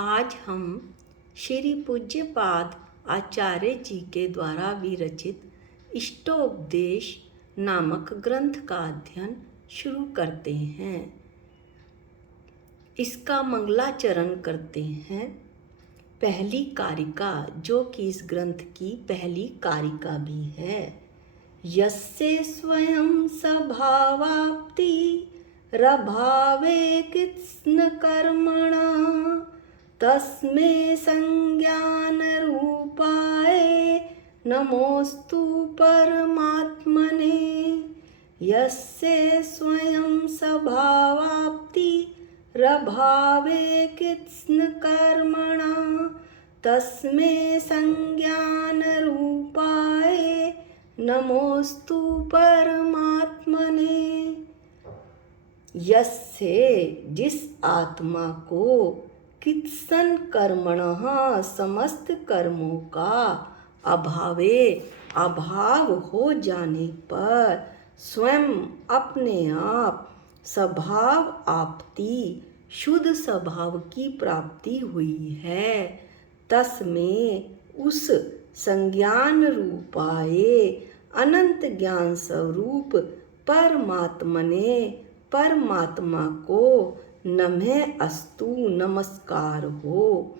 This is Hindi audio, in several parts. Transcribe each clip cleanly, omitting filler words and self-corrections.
आज हम श्री पूज्यपाद आचार्य जी के द्वारा विरचित इष्टोपदेश नामक ग्रंथ का अध्ययन शुरू करते हैं। इसका मंगलाचरण करते हैं। पहली कारिका, जो कि इस ग्रंथ की पहली कारिका भी है। यस्य स्वयं स्वभावाप्ति रभावे कृत्स्न कर्मणा तस्मै संज्ञान रूपाय नमोस्तु परमात्मने। यस्य स्वयं स्वभावाप्ति रभावे कृत्स्न कर्मणा तस्मै संज्ञान रूपाय नमोस्तु परमात्मने। यस्य, जिस आत्मा को कृत्स्न कर्मणः, समस्त कर्मों का अभाव हो जाने पर स्वयं अपने आप स्वभाव आपती, शुद्ध स्वभाव की प्राप्ति हुई है, तस्मै, उस संज्ञान रूपाये, अनंत ज्ञान स्वरूप परमात्मने, परमात्मा को नमः अस्तु, नमस्कार हो।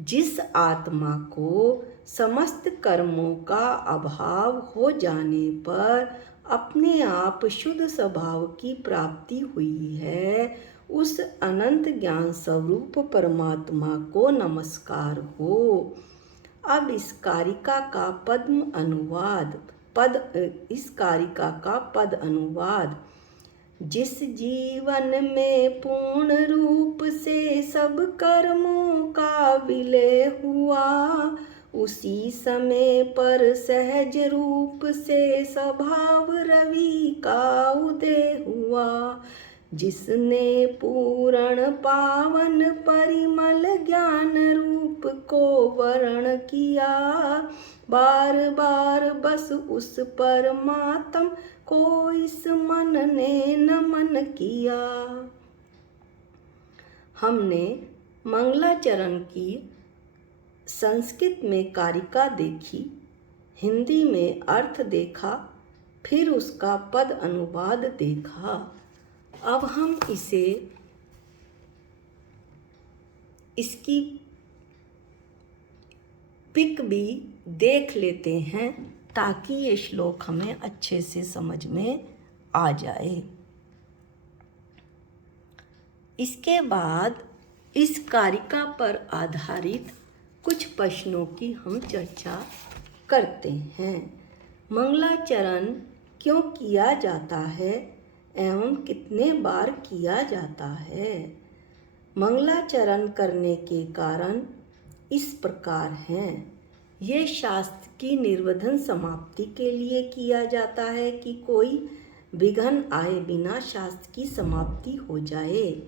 जिस आत्मा को समस्त कर्मों का अभाव हो जाने पर अपने आप शुद्ध स्वभाव की प्राप्ति हुई है, उस अनंत ज्ञान स्वरूप परमात्मा को नमस्कार हो। अब इस कारिका का पद अनुवाद। जिस जीवन में पूर्ण रूप से सब कर्मों का विलय हुआ, उसी समय पर सहज रूप से स्वभाव रवि का उदय हुआ। जिसने पूर्ण पावन परिमल ज्ञान रूप को वर्ण किया, बार बार बस उस परमात्म को इस मन ने नमन किया। हमने मंगलाचरण की संस्कृत में कारिका देखी, हिंदी में अर्थ देखा, फिर उसका पद अनुवाद देखा। अब हम इसकी पिक भी देख लेते हैं ताकि ये श्लोक हमें अच्छे से समझ में आ जाए। इसके बाद इस कारिका पर आधारित कुछ प्रश्नों की हम चर्चा करते हैं। मंगलाचरण क्यों किया जाता है एवं कितने बार किया जाता है? मंगलाचरण करने के कारण इस प्रकार हैं। ये शास्त्र की निर्वधन समाप्ति के लिए किया जाता है कि कोई विघ्न आए बिना शास्त्र की समाप्ति हो जाए,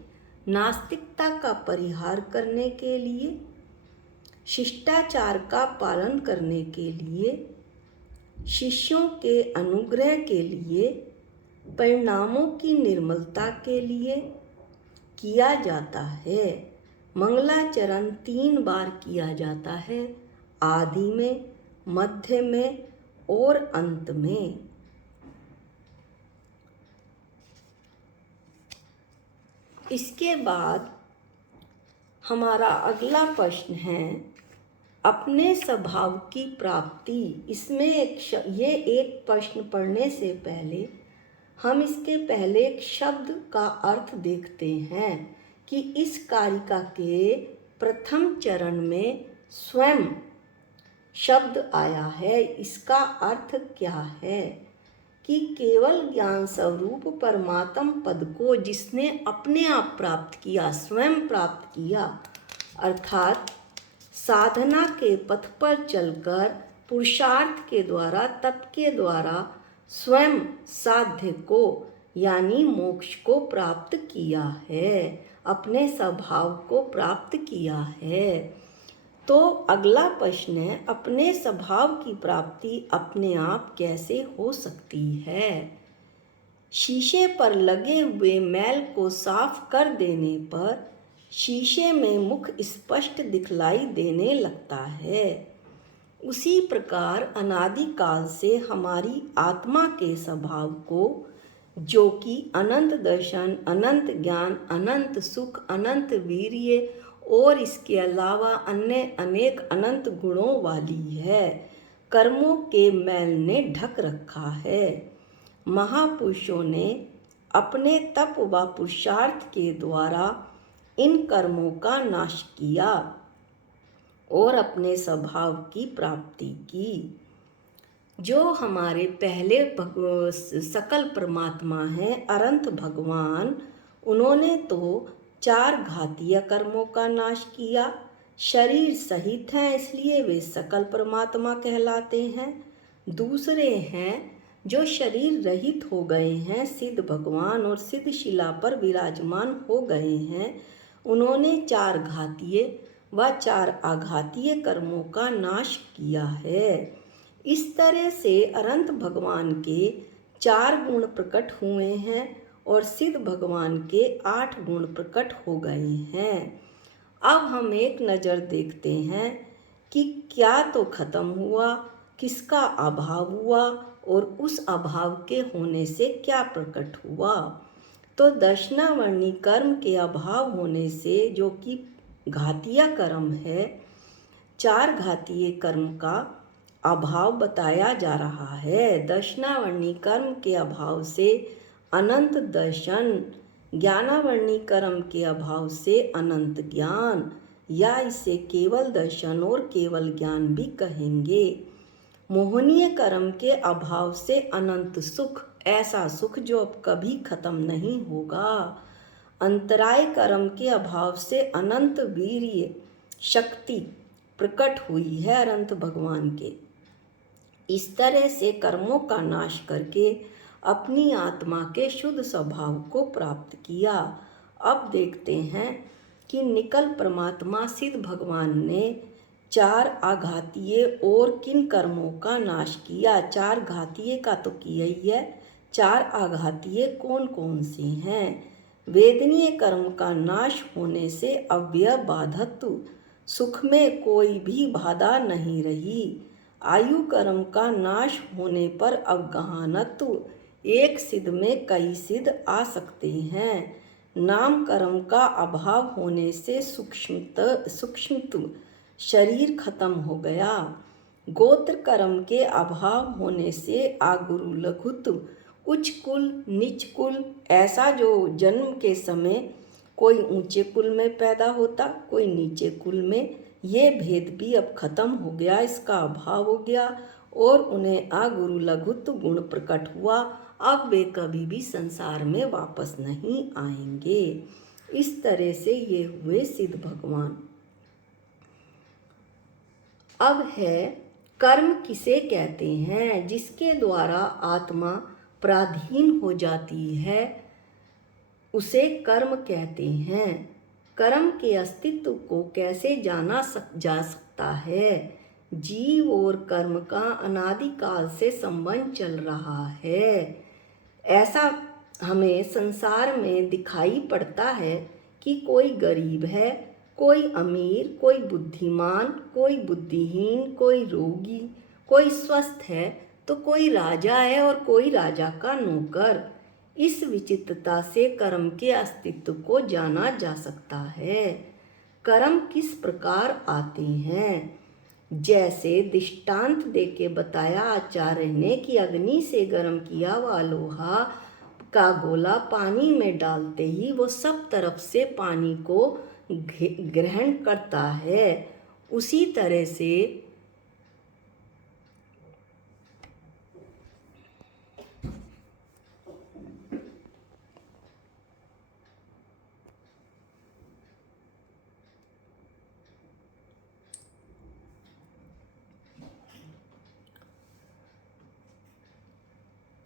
नास्तिकता का परिहार करने के लिए, शिष्टाचार का पालन करने के लिए, शिष्यों के अनुग्रह के लिए, परिणामों की निर्मलता के लिए किया जाता है। मंगलाचरण 3 बार किया जाता है, आदि में, मध्य में और अंत में। इसके बाद हमारा अगला प्रश्न है अपने स्वभाव की प्राप्ति। इसमें ये एक प्रश्न पढ़ने से पहले हम इसके पहले एक शब्द का अर्थ देखते हैं कि इस कारिका के प्रथम चरण में स्वयं शब्द आया है। इसका अर्थ क्या है कि केवल ज्ञान स्वरूप परमात्म पद को जिसने अपने आप प्राप्त किया, स्वयं प्राप्त किया, अर्थात साधना के पथ पर चलकर पुरुषार्थ के द्वारा, तप के द्वारा स्वयं साध्य को यानी मोक्ष को प्राप्त किया है, अपने स्वभाव को प्राप्त किया है। तो अगला प्रश्न है, अपने स्वभाव की प्राप्ति अपने आप कैसे हो सकती है? शीशे पर लगे हुए मैल को साफ कर देने पर शीशे में मुख स्पष्ट दिखलाई देने लगता है। उसी प्रकार अनादिकाल से हमारी आत्मा के स्वभाव को, जो कि अनंत दर्शन, अनंत ज्ञान, अनंत सुख, अनंत वीर्य और इसके अलावा अन्य अनेक अनंत गुणों वाली है, कर्मों के मैल ने ढक रखा है। महापुरुषों ने अपने तप व पुरुषार्थ के द्वारा इन कर्मों का नाश किया और अपने स्वभाव की प्राप्ति की। जो हमारे पहले सकल परमात्मा हैं, अनंत भगवान, उन्होंने तो 4 घातीय कर्मों का नाश किया। शरीर सहित हैं, इसलिए वे सकल परमात्मा कहलाते हैं। दूसरे हैं जो शरीर रहित हो गए हैं, सिद्ध भगवान और सिद्ध शिला पर विराजमान हो गए हैं। उन्होंने 4 घातीय व 4 आघातीय कर्मों का नाश किया है। इस तरह से अनंत भगवान के 4 गुण प्रकट हुए हैं और सिद्ध भगवान के 8 गुण प्रकट हो गए हैं। अब हम एक नज़र देखते हैं कि क्या तो खत्म हुआ, किसका अभाव हुआ और उस अभाव के होने से क्या प्रकट हुआ। तो दर्शनावर्णी कर्म के अभाव होने से, जो कि घातीय कर्म है, 4 घातीय कर्म का अभाव बताया जा रहा है। दर्शनावर्णी कर्म के अभाव से अनंत दर्शन, ज्ञानावर्णी कर्म के अभाव से अनंत ज्ञान, या इसे केवल दर्शन और केवल ज्ञान भी कहेंगे। मोहनीय कर्म के अभाव से अनंत सुख, ऐसा सुख जो अब कभी खत्म नहीं होगा। अंतराय कर्म के अभाव से अनंत वीर्य शक्ति प्रकट हुई है अनंत भगवान के। इस तरह से कर्मों का नाश करके अपनी आत्मा के शुद्ध स्वभाव को प्राप्त किया। अब देखते हैं कि निकल परमात्मा सिद्ध भगवान ने 4 आघातीय और किन कर्मों का नाश किया। 4 घातीय का तो किया ही है, 4 आघातीय कौन कौन से हैं। वेदनीय कर्म का नाश होने से अव्यय बाधत्व, सुख में कोई भी बाधा नहीं रही। आयु कर्म का नाश होने पर अवगाहनत्व, एक सिद्ध में कई सिद्ध आ सकते हैं। नाम कर्म का अभाव होने से सूक्ष्मत्व, शरीर खत्म हो गया। गोत्र कर्म के अभाव होने से आगुरु लघुत्व, उच्च कुल नीच कुल, ऐसा जो जन्म के समय कोई ऊंचे कुल में पैदा होता, कोई नीचे कुल में, ये भेद भी अब खत्म हो गया, इसका अभाव हो गया और उन्हें आगुरु लघुत्व गुण प्रकट हुआ। अब वे कभी भी संसार में वापस नहीं आएंगे। इस तरह से ये हुए सिद्ध भगवान। अब है कर्म किसे कहते हैं। जिसके द्वारा आत्मा पराधीन हो जाती है उसे कर्म कहते हैं। कर्म के अस्तित्व को कैसे जाना जा सकता है। जीव और कर्म का अनादिकाल से संबंध चल रहा है। ऐसा हमें संसार में दिखाई पड़ता है कि कोई गरीब है, कोई अमीर, कोई बुद्धिमान, कोई बुद्धिहीन, कोई रोगी, कोई स्वस्थ है, तो कोई राजा है और कोई राजा का नौकर। इस विचित्रता से कर्म के अस्तित्व को जाना जा सकता है। कर्म किस प्रकार आते हैं, जैसे दृष्टांत देके बताया आचार्य ने कि अग्नि से गर्म किया हुआ लोहा का गोला पानी में डालते ही वो सब तरफ से पानी को ग्रहण करता है। उसी तरह से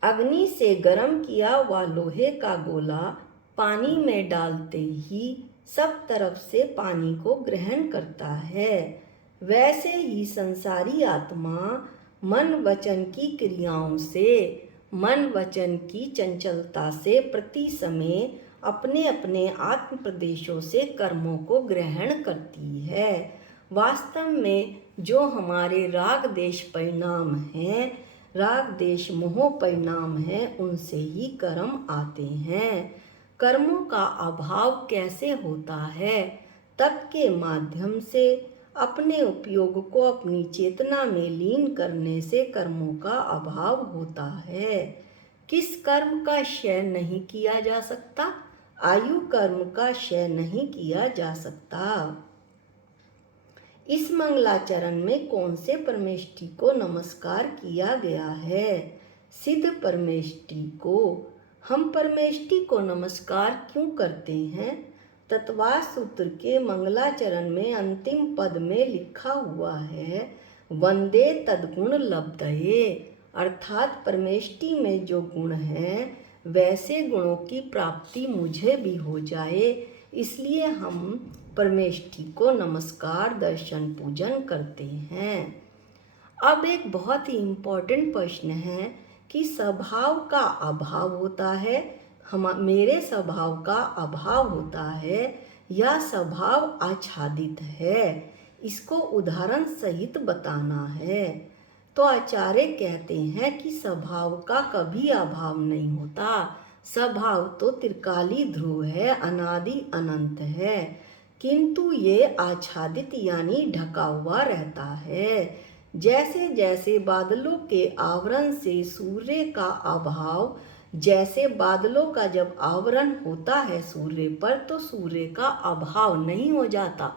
अग्नि से गर्म किया हुआ लोहे का गोला पानी में डालते ही सब तरफ से पानी को ग्रहण करता है। वैसे ही संसारी आत्मा मन वचन की क्रियाओं से, मन वचन की चंचलता से प्रति समय अपने अपने आत्म प्रदेशों से कर्मों को ग्रहण करती है। वास्तव में जो हमारे राग देश परिणाम हैं, राग देश मोह परिणाम हैं, उनसे ही कर्म आते हैं। कर्मों का अभाव कैसे होता है? तप के माध्यम से अपने उपयोग को अपनी चेतना में लीन करने से कर्मों का अभाव होता है। किस कर्म का क्षय नहीं किया जा सकता? आयु कर्म का क्षय नहीं किया जा सकता। इस मंगलाचरण में कौन से परमेष्ठी को नमस्कार किया गया है? सिद्ध परमेष्ठी को। हम परमेष्ठी को नमस्कार क्यों करते हैं? तत्वास सूत्र के मंगलाचरण में अंतिम पद में लिखा हुआ है, वंदे तद्गुण लब्धये, अर्थात परमेष्ठी में जो गुण हैं वैसे गुणों की प्राप्ति मुझे भी हो जाए, इसलिए हम परमेष्ठी को नमस्कार दर्शन पूजन करते हैं। अब एक बहुत ही इम्पोर्टेंट प्रश्न है कि स्वभाव का अभाव होता है, मेरे स्वभाव का अभाव होता है या स्वभाव आच्छादित है, इसको उदाहरण सहित बताना है। तो आचार्य कहते हैं कि स्वभाव का कभी अभाव नहीं होता। स्वभाव तो त्रिकाली ध्रुव है, अनादि अनंत है, किंतु ये आच्छादित यानी ढका हुआ रहता है। जैसे जैसे बादलों के आवरण से सूर्य का अभाव, जैसे बादलों का जब आवरण होता है सूर्य पर तो सूर्य का अभाव नहीं हो जाता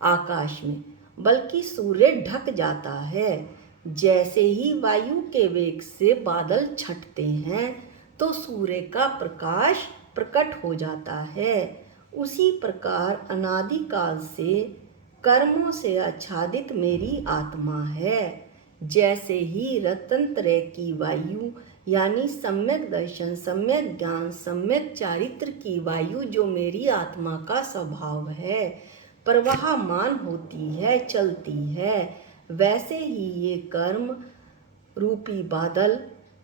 आकाश में, बल्कि सूर्य ढक जाता है। जैसे ही वायु के वेग से बादल छटते हैं तो सूर्य का प्रकाश प्रकट हो जाता है। उसी प्रकार अनादिकाल से कर्मों से आच्छादित मेरी आत्मा है। जैसे ही रत्नत्रय की वायु यानी सम्यक दर्शन, सम्यक ज्ञान, सम्यक चारित्र की वायु जो मेरी आत्मा का स्वभाव है, प्रवाहमान होती है, चलती है, वैसे ही ये कर्म रूपी बादल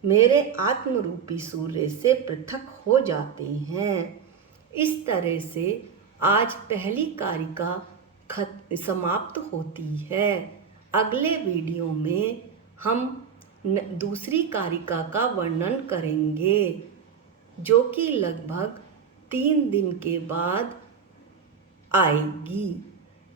मेरे आत्म रूपी सूर्य से पृथक हो जाते हैं। इस तरह से आज पहली कारिका समाप्त होती है। अगले वीडियो में हम दूसरी कारिका का वर्णन करेंगे, जो कि लगभग 3 दिन के बाद आएगी।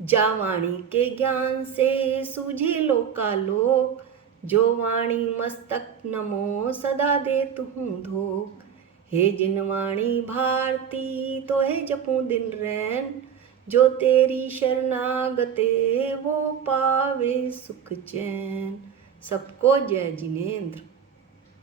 जा वाणी के ज्ञान से सूझे लोकालोक, जो वाणी मस्तक नमो सदा देत हूँ धोख। हे जिन वाणी भारती तो है जपूं दिन रैन, जो तेरी शरणागते वो पावे सुख चैन। सबको जय जिनेंद्र।